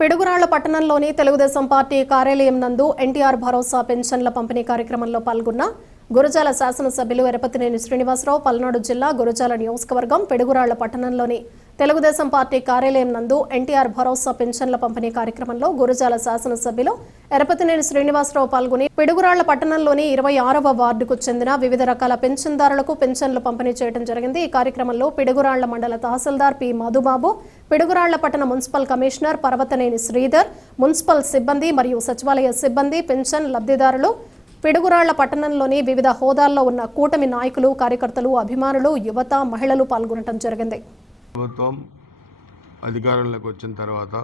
పిడుగురాళ్ల పట్టణంలోని తెలుగుదేశం పార్టీ కార్యాలయం నందు ఎన్టీఆర్ భరోసా పెన్షన్ల పంపిణీ కార్యక్రమంలో పాల్గొన్న గురజాల శాసనసభ్యులు ఎరపతినేని శ్రీనివాసరావు పల్నాడు జిల్లా గురజాల నియోజకవర్గం పిడుగురాళ్ల పట్టణంలోని తెలుగుదేశం పార్టీ కార్యాలయం నందు ఎన్టీఆర్ భరోసా పెన్షన్ల పంపిణీ కార్యక్రమంలో గురజాల శాసనసభ్యులు ఎరపతినేని శ్రీనివాసరావు పాల్గొని పిడుగురాళ్ల పట్టణంలోని 26వ వార్డుకు చెందిన వివిధ రకాల పెన్షన్దారులకు పెన్షన్లు పంపిణీ చేయడం జరిగింది। ఈ కార్యక్రమంలో పిడుగురాళ్ల మండల తహసీల్దార్ పి మధుబాబు, పిడుగురాళ్ల పట్టణ municipal commissioner Parvathaneni Sridhar, municipal సిబ్బంది మరియు సచివాలయ సిబ్బంది, పెన్షన్ లబ్ధిదారులు, పిడుగురాళ్ల పట్టణంలోని వివిధ హోదాల్లో ఉన్న కూటమి నాయకులు, కార్యకర్తలు, అభిమానులు, యువత, మహిళలు పాల్గొనడం జరిగింది। ప్రభుత్వం అధికారంలోకి వచ్చిన తర్వాత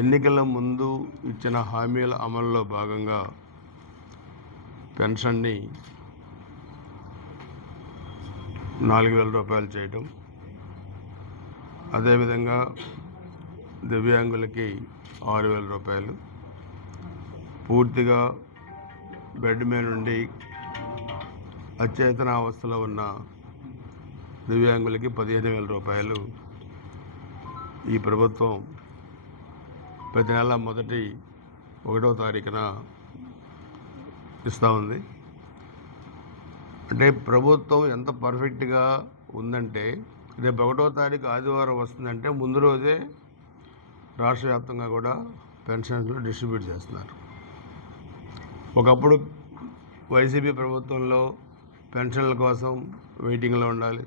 ఎన్నికల ముందు ఇచ్చిన హామీల అమలులో భాగంగా పెన్షన్ని 4,000 రూపాయలు చేయడం, అదేవిధంగా దివ్యాంగులకి 6,000 రూపాయలు, పూర్తిగా బెడ్ మీద నుండి అచేతన అవస్థలో ఉన్న దివ్యాంగులకి 15,000 రూపాయలు ఈ ప్రభుత్వం ప్రతి నెల మొదటి 1వ తారీఖున ఇస్తూ ఉంది। అంటే ప్రభుత్వం ఎంత పర్ఫెక్ట్గా ఉందంటే రేపు 1వ తారీఖు ఆదివారం వస్తుందంటే ముందు రోజే రాష్ట్ర వ్యాప్తంగా కూడా పెన్షన్లు డిస్ట్రిబ్యూట్ చేస్తున్నారు। ఒకప్పుడు వైసీపీ ప్రభుత్వంలో పెన్షన్ల కోసం వెయిటింగ్లో ఉండాలి,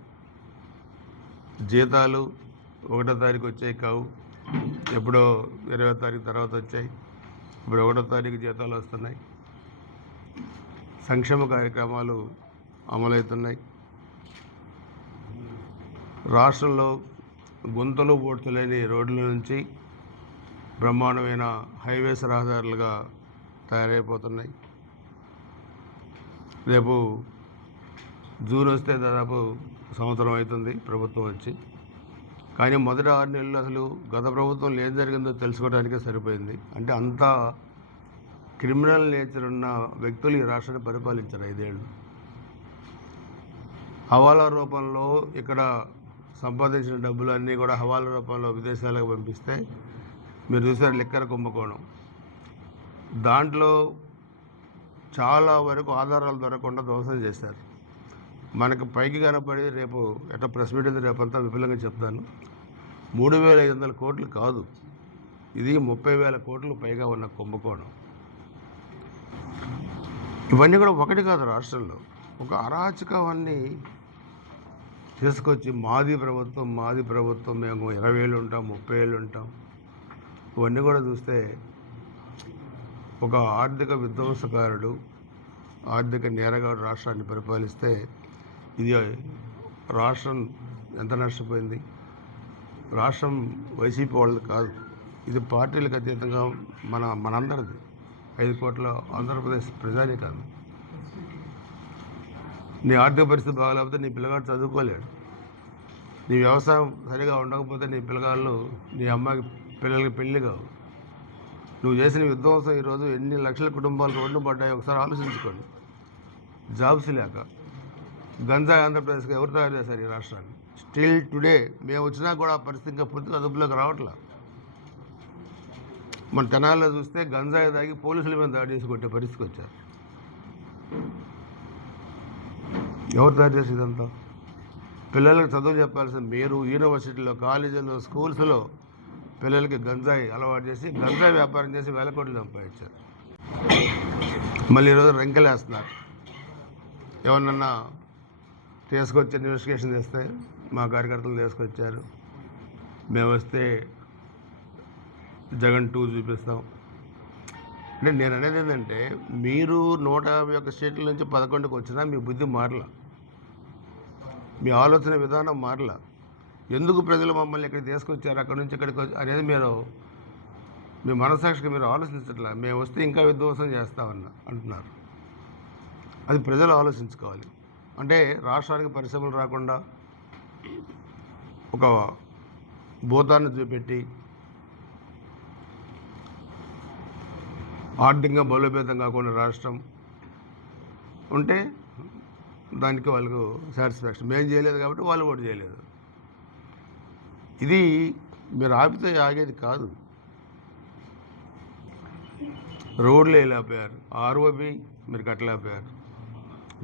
జీతాలు 1వ తారీఖు వచ్చాయి కావు, ఎప్పుడో 20వ తారీఖు తర్వాత వచ్చాయి, ఇప్పుడు 1వ తారీఖు జీతాలు వస్తున్నాయి, సంక్షేమ కార్యక్రమాలు అమలవుతున్నాయి। రాష్ట్రంలో గుంతలు పూడ్చలేని రోడ్ల నుంచి బ్రహ్మాండమైన హైవేస్ రహదారులుగా తయారైపోతున్నాయి। రేపు జూన్ వస్తే దాదాపు సంవత్సరం అవుతుంది ప్రభుత్వం వచ్చి, కానీ మొదటి 6 నెలలు అసలు గత ప్రభుత్వంలో ఏం జరిగిందో తెలుసుకోవడానికే సరిపోయింది। అంటే అంత క్రిమినల్ నేచర్ ఉన్న వ్యక్తులు ఈ రాష్ట్రాన్ని పరిపాలించారు 5 ఏళ్ళు। హవాలా రూపంలో ఇక్కడ సంపాదించిన డబ్బులన్నీ కూడా హవాలా రూపంలో విదేశాలకు పంపిస్తే మీరు చూసారు లిక్కర్ కుంభకోణం, దాంట్లో చాలా వరకు ఆధారాలు దొరకకుండా ధ్వంసం చేశారు। మనకు పైకి కనపడి రేపు ఎట్లా ప్రెస్ మీట్ అయితే రేపంతా విపులంగా చెప్తాను, 3,500 కోట్లు కాదు, ఇది 30,000 కోట్లు పైగా ఉన్న కుంభకోణం। ఇవన్నీ కూడా ఒకటి కాదు, రాష్ట్రంలో ఒక అరాచకాన్ని తీసుకొచ్చి మాది ప్రభుత్వం మేము 20 ఏళ్ళు ఉంటాం, 30 ఏళ్ళు ఉంటాం, ఇవన్నీ కూడా చూస్తే ఒక ఆర్థిక విధ్వంసకారుడు, ఆర్థిక నేరగాడు రాష్ట్రాన్ని పరిపాలిస్తే ఇది రాష్ట్రం ఎంత నష్టపోయింది। రాష్ట్రం వైసీపీ వాళ్ళది కాదు, ఇది పార్టీలకు అతీతంగా మనందరిది, 5 కోట్ల ఆంధ్రప్రదేశ్ ప్రజానే కాదు। నీ ఆర్థిక పరిస్థితి బాగాలేకపోతే నీ పిల్లగాడు చదువుకోలేడు, నీ వ్యవసాయం సరిగా ఉండకపోతే నీ పిల్లగాళ్ళు, నీ అమ్మాయికి పిల్లలకి పెళ్ళి కావు। నువ్వు చేసిన విధ్వంసం ఈరోజు ఎన్ని లక్షల కుటుంబాలు రోడ్డు పడ్డాయి ఒకసారి ఆలోచించుకోండి। జాబ్స్ లేక గంజాయి ఆంధ్రప్రదేశ్కి ఎవరు తయారు చేశారు ఈ రాష్ట్రాన్ని? స్టిల్ టుడే మేము వచ్చినా కూడా ఆ పరిస్థితి ఇంకా పూర్తిగా అదుపులోకి రావట్లా। మన తెనాల్లో చూస్తే గంజాయి తాగి పోలీసుల మీద దాడి చేసి కొట్టే పరిస్థితికి వచ్చారు। ఎవరు తయారు చేసి ఇదంతా? పిల్లలకి చదువు చెప్పాల్సిన మీరు యూనివర్సిటీలో, కాలేజీలో, స్కూల్స్లో పిల్లలకి గంజాయి అలవాటు చేసి గంజాయి వ్యాపారం చేసి 1,000 కోట్లు సంపాదించారు। మళ్ళీ ఈరోజు రంకెలేస్తున్నారు, ఎవరినన్నా తీసుకొచ్చి ఇన్వెస్టిగేషన్ చేస్తే మా కార్యకర్తలు తీసుకొచ్చారు, మేము వస్తే జగన్ 2 చూపిస్తాం। అంటే నేను అనేది ఏంటంటే మీరు 151 స్టేట్ల నుంచి 11కి వచ్చినా మీ బుద్ధి మారలా, మీ ఆలోచన విధానం మారలా। ఎందుకు ప్రజలు మమ్మల్ని ఇక్కడ తీసుకొచ్చారు, అక్కడి నుంచి ఇక్కడికి అనేది మీరు మీ మనసాక్షికి మీరు ఆలోచించట్లా। మేము వస్తే ఇంకా విధ్వంసం చేస్తామన్నా అంటున్నారు, అది ప్రజలు ఆలోచించుకోవాలి। అంటే రాష్ట్రానికి పరిశ్రమలు రాకుండా ఒక భూతాన్ని చూపెట్టి ఆర్థికంగా బలోపేతం కాకుండా రాష్ట్రం ఉంటే దానికి వాళ్ళకు సాటిస్ఫాక్షన్, మేము చేయలేదు కాబట్టి వాళ్ళు కూడా చేయలేదు। ఇది మీరు ఆపితే ఆగేది కాదు. రోడ్లు వేయలేకపోయారు, ఆర్ఓబి మీరు కట్టలేకపోయారు,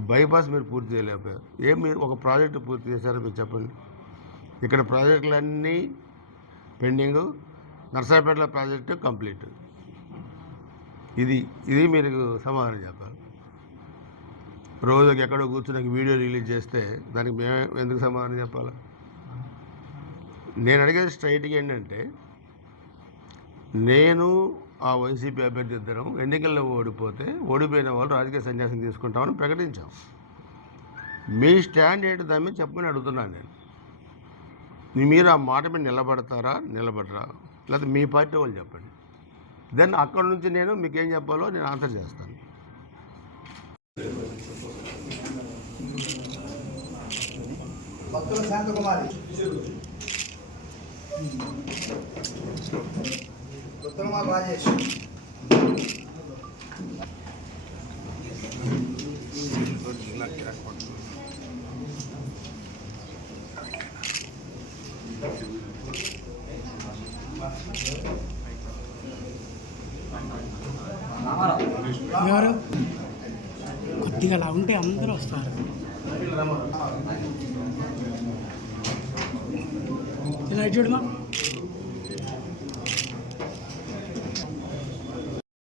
బైపాస్ మీరు పూర్తి చేయలేకపోయారు. మీరు ఒక ప్రాజెక్టు పూర్తి చేశారో మీరు చెప్పండి. ఇక్కడ ప్రాజెక్టులన్నీ పెండింగు, నర్సాపేటలో ప్రాజెక్టు కంప్లీట్. ఇది మీరు సమాధానం చెప్పాలి. రోజుకి ఎక్కడో కూర్చుని వీడియో రిలీజ్ చేస్తే దానికి మేము ఎందుకు సమాధానం చెప్పాలి? నేను అడిగేది స్ట్రైట్గా ఏంటంటే, నేను ఆ వైసీపీ అభ్యర్థి ఇద్దరం ఎన్నికల్లో ఓడిపోయిన వాళ్ళు రాజకీయ సన్యాసం తీసుకుంటామని ప్రకటించాం. మీ స్టాండ్ ఏంటి దాని మీద చెప్పమని అడుగుతున్నాను నేను. మీరు ఆ మాట మీద నిలబడతారా, నిలబడరా, లేకపోతే మీ పార్టీ వాళ్ళు చెప్పండి. దెన్ అక్కడ నుంచి నేను మీకు ఏం చెప్పాలో నేను ఆన్సర్ చేస్తాను. భక్తుల శాంతకుమారి, ఉత్తమ రాజేష్, ఎవరు కొద్దిగా అలా ఉంటే అందరూ వస్తారు. ఇలా చూడమా.